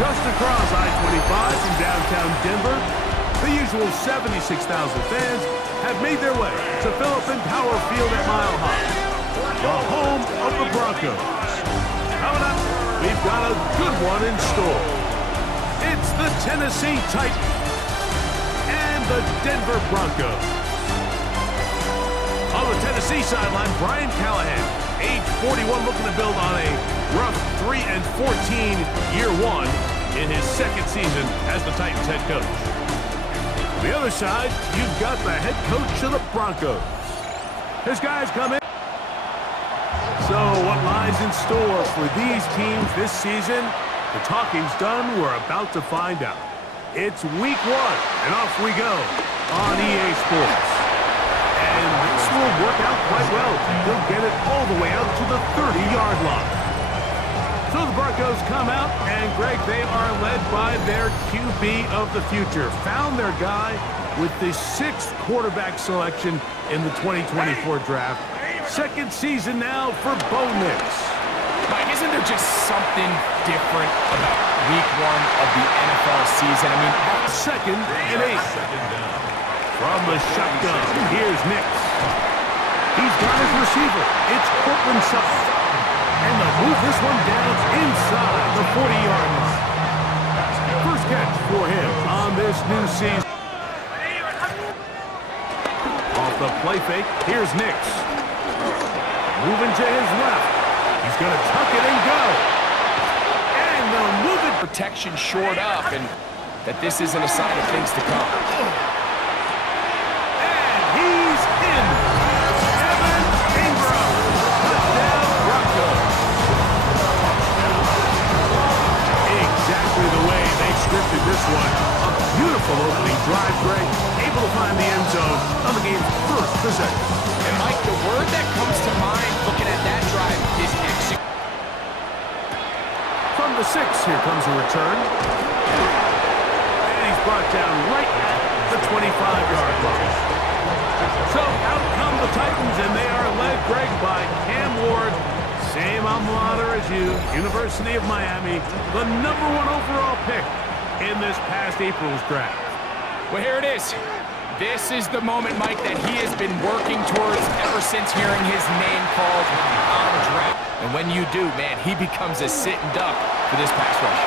Just across I-25 from downtown Denver, the usual 76,000 fans have made their way to Philip Power Field at Mile High, the home of the Broncos. Coming up, we've got a good one in store. It's the Tennessee Titans and the Denver Broncos. On the Tennessee sideline, Brian Callahan, age 41, looking to build on a rough 3-14 year one in his second season as the Titans head coach. On the other side, you've got the head coach of the Broncos. His guys come in. So what lies in store for these teams this season? The talking's done. We're about to find out. It's week one, and off we go on EA Sports. And this will work out quite well. They'll get it all the way out to the 30-yard line. So the Broncos come out, and Greg, they are led by their QB of the future. Found their guy with the 6th quarterback selection in the 2024 draft. Second season now for Bo Nix. Mike, isn't there just something different about week one of the NFL season? I mean, 2nd and 8. From the shotgun, here's Nix. He's got his receiver. It's Cortland Sutton. And they'll move this one down inside the 40-yard line. First catch for him on this new season. Off the play fake, here's Nix. Moving to his left. He's going to tuck it and go. And they'll move it. Protection shored up, and that this isn't a sign of things to come. And he's in. Evan Ingram. Touchdown, Broncos. Exactly the way they scripted this one. A beautiful opening drive, Greg. Able to find the end zone on the game's first possession. And Mike, the word that comes to mind looking at that drive is execute. From the 6, here comes a return. And he's brought down right at the 25-yard line. So out come the Titans, and they are led, Greg, by Cam Ward. Same alma mater as you, University of Miami, the #1 overall pick in this past April's draft. Well, here it is. This is the moment, Mike, that he has been working towards ever since hearing his name called on draft. And when you do, man, he becomes a sitting duck for this pass rush.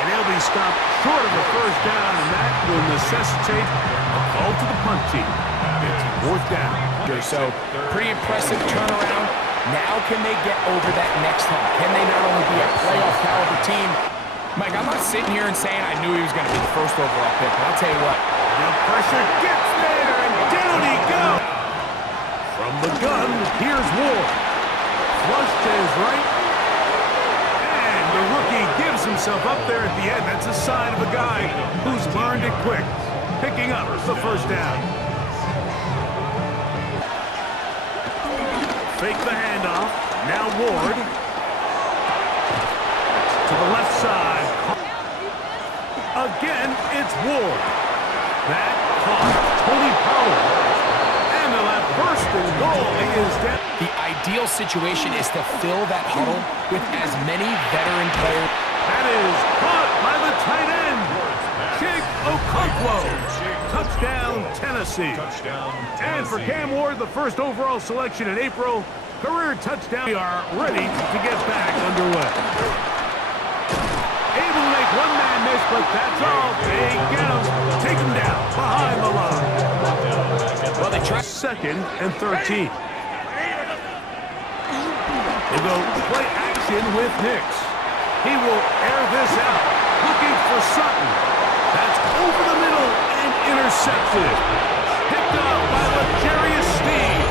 And he'll be stopped short of a first down, and that will necessitate a call to the punt team. It's 4th down. So, pretty impressive turnaround. Now can they get over that next hump? Can they not only be a playoff caliber team? Mike, I'm not sitting here and saying I knew he was going to be the first overall pick, but I'll tell you what. The pressure gets there, and down he goes. From the gun, here's Ward. Flush to his right. And the rookie gives himself up there at the end. That's a sign of a guy who's learned it quick. Picking up the first down. Fake the handoff. Now Ward. To the left side. Again, it's Ward. That caught Tony Pollard. And the left first and goal is down. The ideal situation is to fill that huddle with as many veteran players. That is caught by the tight end. Chig Okonkwo. Touchdown, Tennessee. And for Cam Ward, the first overall selection in April. Career touchdown. We are ready to get back underway. Able to make one man miss, but that's all. They get him. Take him down behind the line. Well, they try 2nd and 13. They'll go play action with Nix. He will air this out. Looking for Sutton. That's over the middle and intercepted. Picked up by L'Jarius Sneed.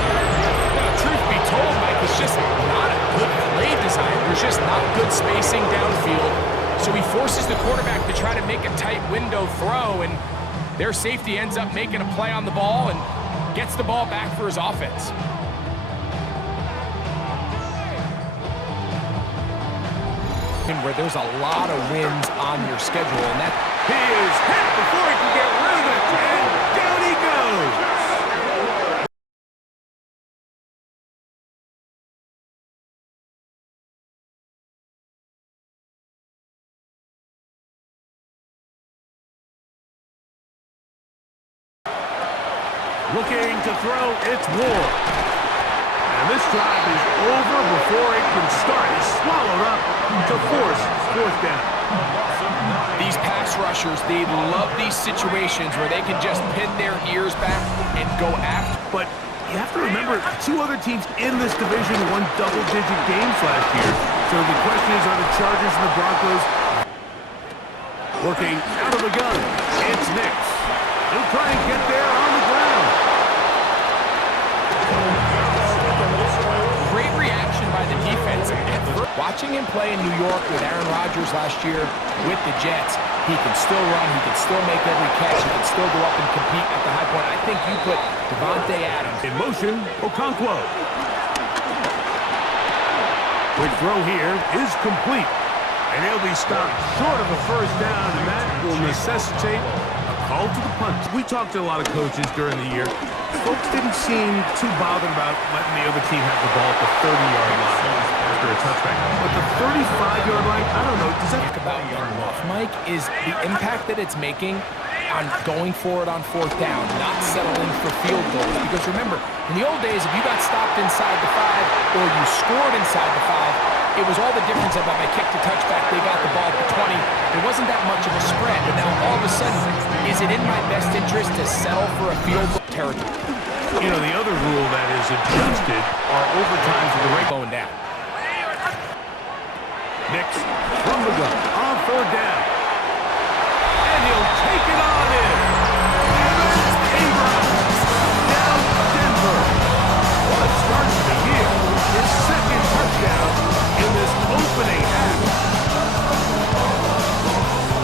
Truth be told, Mike, it's just not a good play design. There's just not good spacing downfield. So he forces the quarterback to try to make a tight window throw, and their safety ends up making a play on the ball and gets the ball back for his offense. Where there's a lot of wins on your schedule, and that he is hit before he can get rid of it, and down he goes. Looking to throw, it's Ward. And this drive is over before it can start. It's swallowed up to force fourth down. These pass rushers, they love these situations where they can just pin their ears back and go after. But you have to remember, two other teams in this division won double-digit games last year. So the question is, are the Chargers and the Broncos working out of the gun? It's Nix. He'll try and get there on the ground. Great reaction by the defense. Watching him play in New York with Aaron Rodgers last year with the Jets, he can still run, he can still make every catch, he can still go up and compete at the high point. I think you put Devontae Adams in motion. Okonkwo. Quick throw here is complete. And he'll be stopped short of a first down, and that will necessitate a call to the punt. We talked to a lot of coaches during the year. Folks didn't seem too bothered about letting the other team have the ball at the 30-yard line after a touchback. But the 35-yard line, I don't know, does that... about enough, Mike, is the impact that it's making on going for it on fourth down, not settling for field goals. Because remember, in the old days, if you got stopped inside the 5 or you scored inside the 5, it was all the difference about I kicked a touchback, they got the ball at the 20. There wasn't that much of a spread. And now all of a sudden, is it in my best interest to settle for a field goal territory? You know, the other rule that is adjusted are overtimes with the rate going down. Nix from the gun on third down. And he'll take it on in. Abrams down Denver. What a start to the year. His second touchdown in this opening half.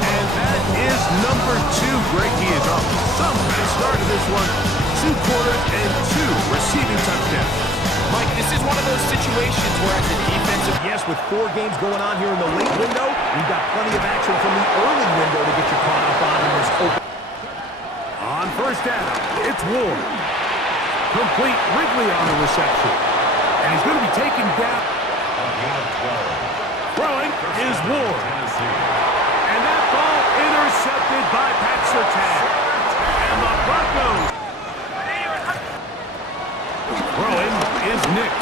And that is number 2. Greg, he is off to some kind of start to this one. 2 quarters and 2 receiving touchdowns. Mike, this is one of those situations where as a defensive... Yes, with 4 games going on here in the late window, we've got plenty of action from the early window to get you caught up on in this open. On first down, it's Ward. Complete Ridley on the reception. And he's going to be taken down. Throwing is Ward. And that ball intercepted by Pat Surtain. And the Broncos. Throwing is Nix.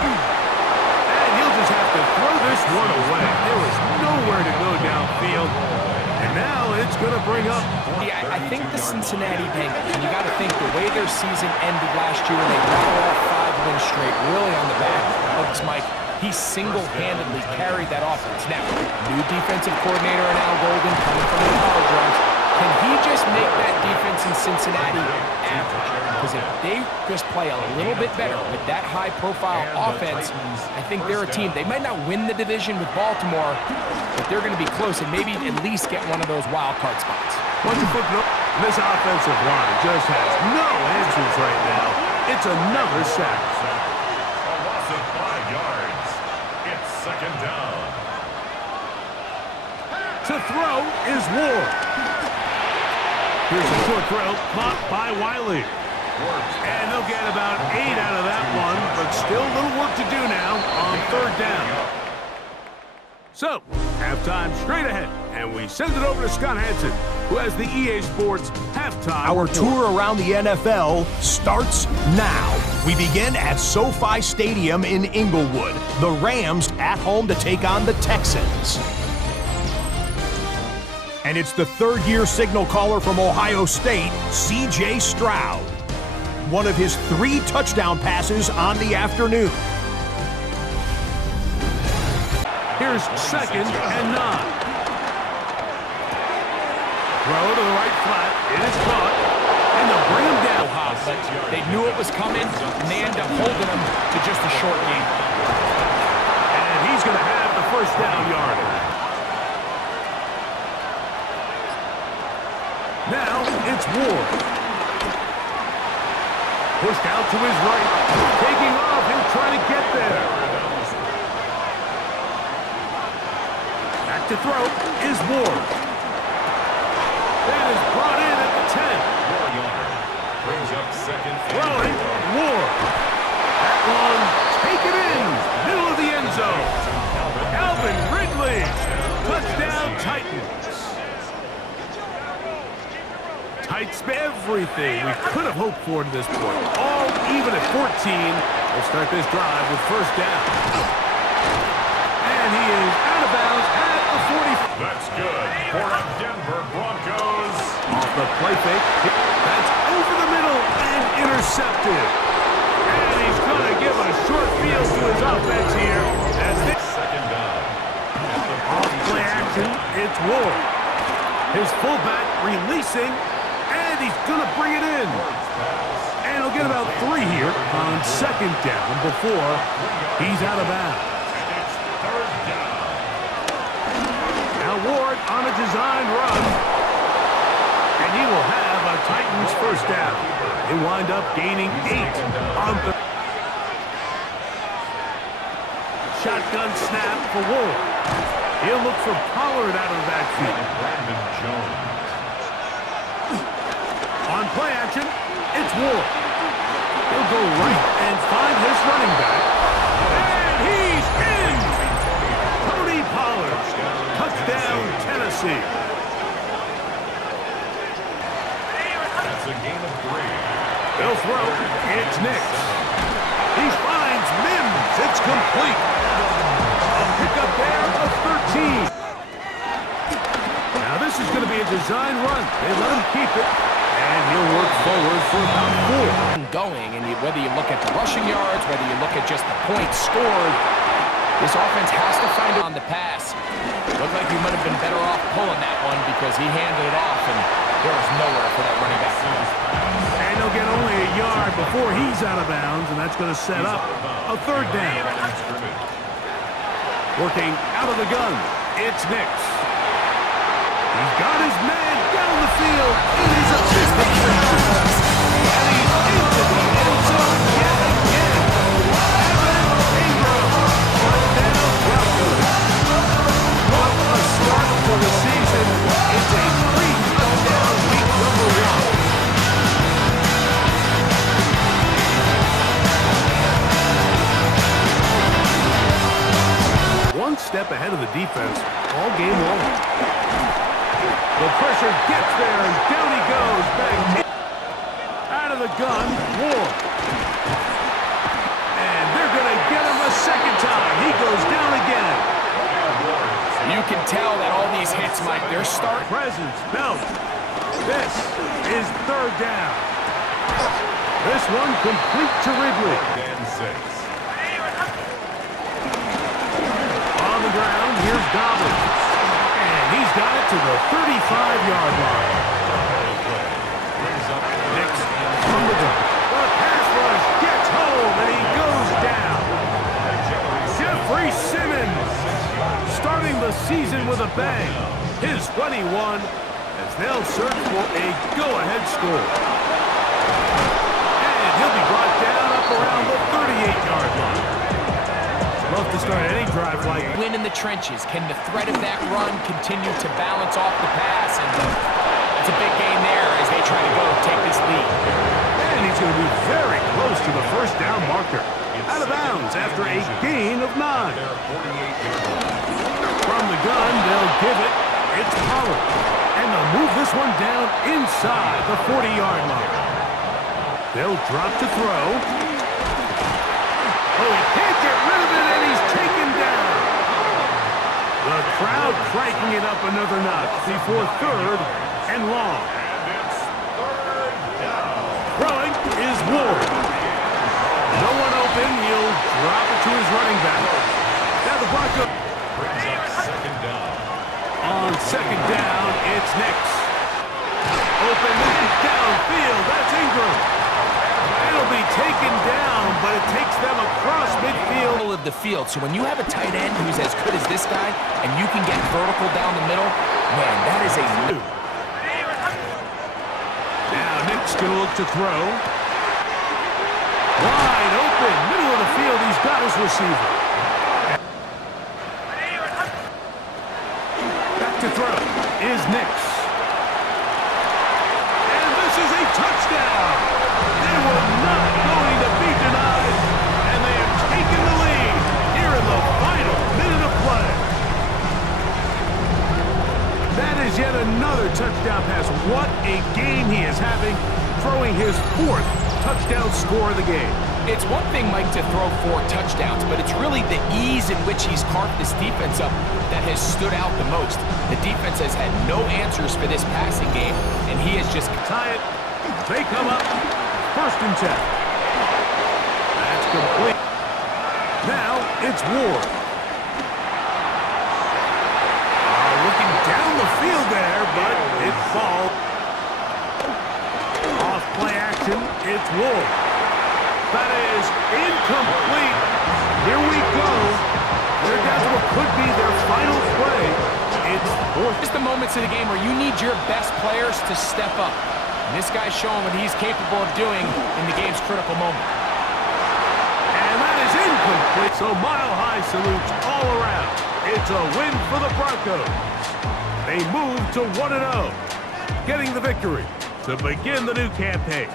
And he'll just have to throw this one away. There is nowhere to go downfield. And now it's going to bring up... Yeah, I think the Cincinnati Bengals, and you got to think the way their season ended last year, they rattled off 5 wins straight, really on the back of Mike. He single-handedly carried that offense. Now, new defensive coordinator in Al Golden coming from the college ranks. Can he just make that defense in Cincinnati average? Because if they just play a little bit better with that high-profile offense, I think they're a team. They might not win the division with Baltimore, but they're going to be close and maybe at least get one of those wild card spots. Wonderful. This offensive line just has no answers right now. It's another sack. A loss of 5 yards. It's second down. To throw is Ward. Here's a short throw, caught by Wiley. And they'll get about 8 out of that one, but still a little work to do now on third down. So, halftime straight ahead, and we send it over to Scott Hansen, who has the EA Sports halftime. Our tour around the NFL starts now. We begin at SoFi Stadium in Inglewood. The Rams at home to take on the Texans. And it's the third-year signal caller from Ohio State, C.J. Stroud. One of his 3 touchdown passes on the afternoon. Here's second and 9. Throw to the right flat. It is caught. And they'll bring him down. They knew it was coming, and they end up holding him to just a short game. And he's going to have the first down yardage. Now it's Ward. Pushed out to his right. Taking off. He'll try to get there. Back to throw is Ward. That is brought in at the 10. Brings up second. Throwing Ward. That one taken in. Middle of the end zone. Calvin Ridley. Touchdown Titans. Right, everything we could have hoped for to this point. All even at 14. We'll start this drive with first down. And he is out of bounds at the 40. That's good for the Denver Broncos. Off the play fake. That's over the middle and intercepted. And he's going to give a short field to his offense here. As this Second down. off play action, it's Ward. His fullback releasing, and he's going to bring it in. And he'll get about 3 here on second down before he's out of bounds. It's third down. Now Ward on a design run, and he will have a Titans first down. They wind up gaining 8 on the shotgun snap for Ward. He'll look for Pollard out of the backfield. Brandon Jones. On play action, it's Ward. He'll go right and find his running back. And he's in! Tony Pollard. Touchdown, Tennessee. That's a gain of 3. They'll throw. It's Nix. He finds Mims. It's complete. A pickup there of 13. Now this is going to be a design run. They let him keep it. And he'll work forward for about 4. Going, and whether you look at the rushing yards, whether you look at just the points scored, this offense has to find it on the pass. Looked like he might have been better off pulling that one because he handed it off, and there was nowhere for that running back. And he'll get only a yard before he's out of bounds, and that's going to set up a third down. Working out of the gun, it's Nix. He's got his man down the field. It is a big completion. And he's into the end zone yet again. Evan Ingram. Touchdown, Broncos. What a start for the season. It's a 3-touchdown week number 1. One step ahead of the defense all game long. The pressure gets there, and down he goes. Bang. Out of the gun, Ward. And they're going to get him a second time. He goes down again. You can tell that all these hits, Mike, they're starting. Presence, belt. This is third down. This one complete to Ridley. And 6. On the ground, here's Dobbins. And he's got it to the 35-yard line. Nix from the gun. The pass rush gets home, and he goes down. Jeffrey Simmons starting the season with a bang. His 21 as they'll search for a go-ahead score. And he'll be brought down up around the 38-yard line. Love to start any drive like that. Win in the trenches. Can the threat of that run continue to balance off the pass? And it's a big game there as they try to go take this lead. And he's going to be very close to the first down marker. Out of bounds after a gain of 9. From the gun, they'll give it. It's Pollard. And they'll move this one down inside the 40-yard line. They'll drop to throw. Oh, he can't get rid of it, and he's taken down. The crowd cranking it up another notch before third and long. Throwing is Ward. No one open. He'll drop it to his running back. Now the Broncos. Second down. On second down, it's Nix. Open man downfield. That's Ingram. It'll be taken down, but it takes them across midfield. Of the field. So when you have a tight end who's as good as this guy, and you can get vertical down the middle, man, that is a new. Now Nick's going to look to throw. Wide open, middle of the field. He's got his receiver. Back to throw is Nix. And this is a touchdown. They were not going to be denied, and they have taken the lead here in the final minute of play. That is is yet another touchdown pass. What a game he is having, throwing his 4th touchdown score of the game. It's one thing, Mike, to throw 4 touchdowns, but it's really the ease in which he's carved this defense up that has stood out the most. The defense has had no answers for this passing game, and he has just... Tie it. They come up. 1st and 10. That's complete. Now it's Ward. Looking down the field there, but it falls. Off play action, it's Ward. That is incomplete. Here we go. They're down to what could be their final play. It's 4th. Just the moments of the game where you need your best players to step up. And this guy's showing what he's capable of doing in the game's critical moment. And that is incomplete. So mile-high salutes all around. It's a win for the Broncos. They move to 1-0, getting the victory to begin the new campaign.